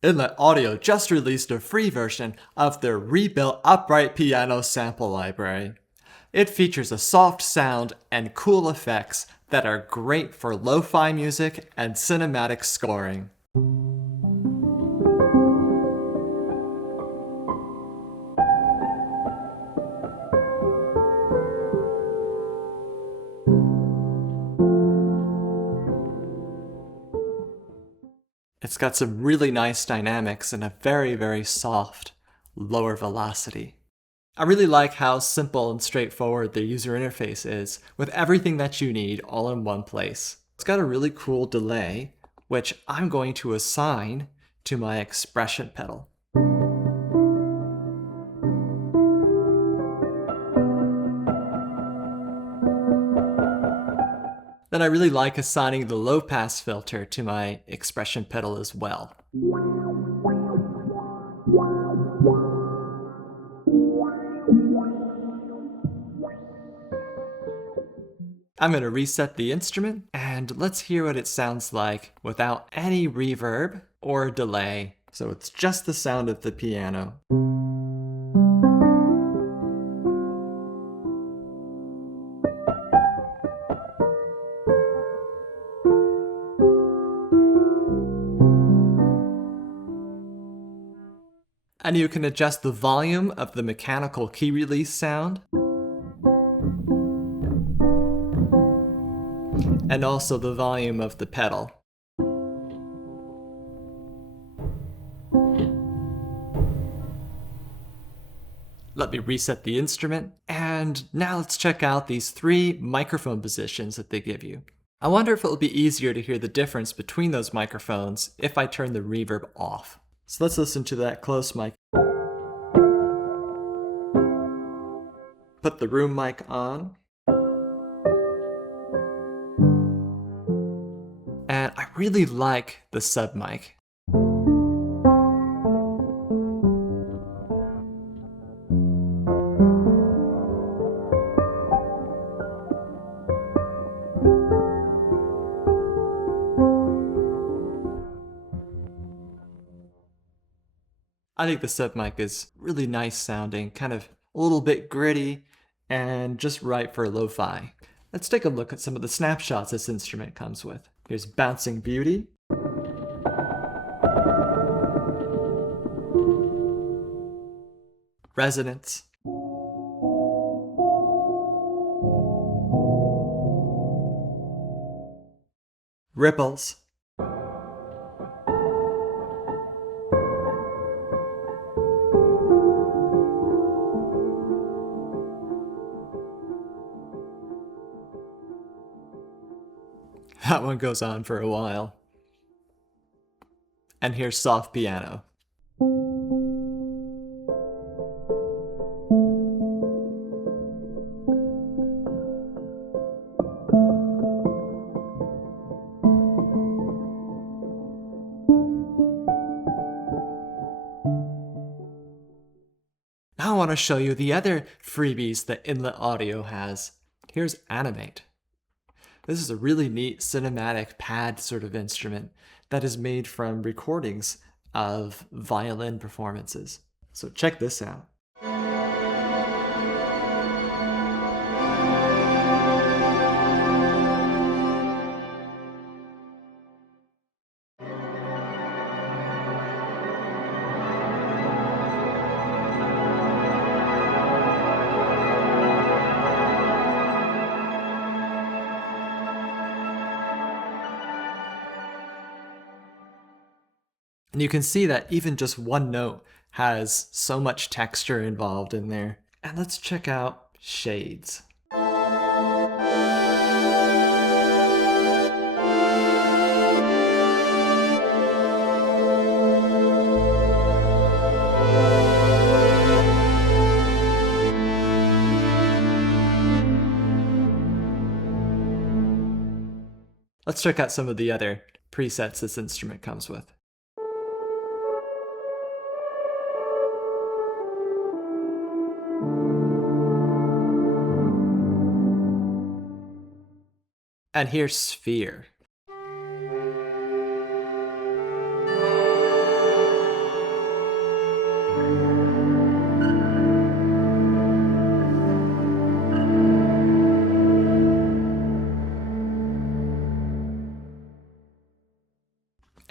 Inlet Audio just released a free version of their rebuilt upright piano sample library. It features a soft sound and cool effects that are great for lo-fi music and cinematic scoring. It's got some really nice dynamics and a very soft, lower velocity. I really like how simple and straightforward the user interface is, with everything that you need all in one place. It's got a really cool delay, which I'm going to assign to my expression pedal. Then I really like assigning the low pass filter to my expression pedal as well. I'm going to reset the instrument and let's hear what it sounds like without any reverb or delay. So it's just the sound of the piano. And you can adjust the volume of the mechanical key release sound, and also the volume of the pedal. Let me reset the instrument, and now let's check out these 3 microphone positions that they give you. I wonder if it'll be easier to hear the difference between those microphones if I turn the reverb off. So let's listen to that close mic. Put the room mic on. And I really like the sub mic. I think the sub mic is really nice sounding, kind of a little bit gritty, and just right for lo-fi. Let's take a look at some of the snapshots this instrument comes with. Here's Bouncing Beauty. Resonance. Ripples. That one goes on for a while. And here's soft piano. Now I want to show you the other freebies that Inlet Audio has. Here's ANIMATE. This is a really neat cinematic pad sort of instrument that is made from recordings of violin performances. So check this out. And you can see that even just one note has so much texture involved in there. And let's check out shades. Let's check out some of the other presets this instrument comes with. And here's Sphere.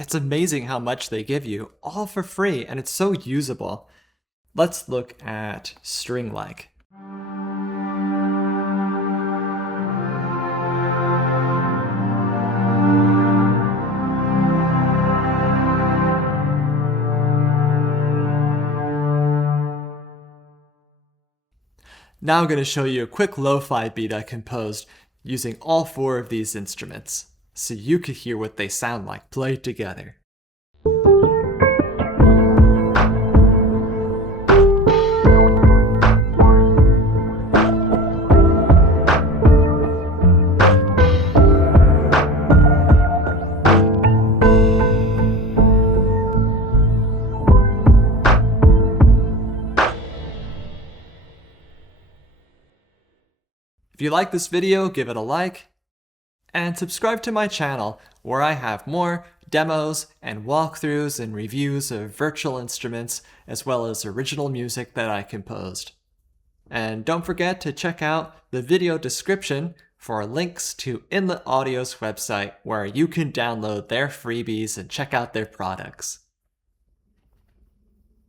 It's amazing how much they give you, all for free, and it's so usable. Let's look at string-like. Now I'm going to show you a quick lo-fi beat I composed using all 4 of these instruments, so you could hear what they sound like played together. If you like this video, give it a like, and subscribe to my channel where I have more demos and walkthroughs and reviews of virtual instruments as well as original music that I composed. And don't forget to check out the video description for links to Inlet Audio's website where you can download their freebies and check out their products.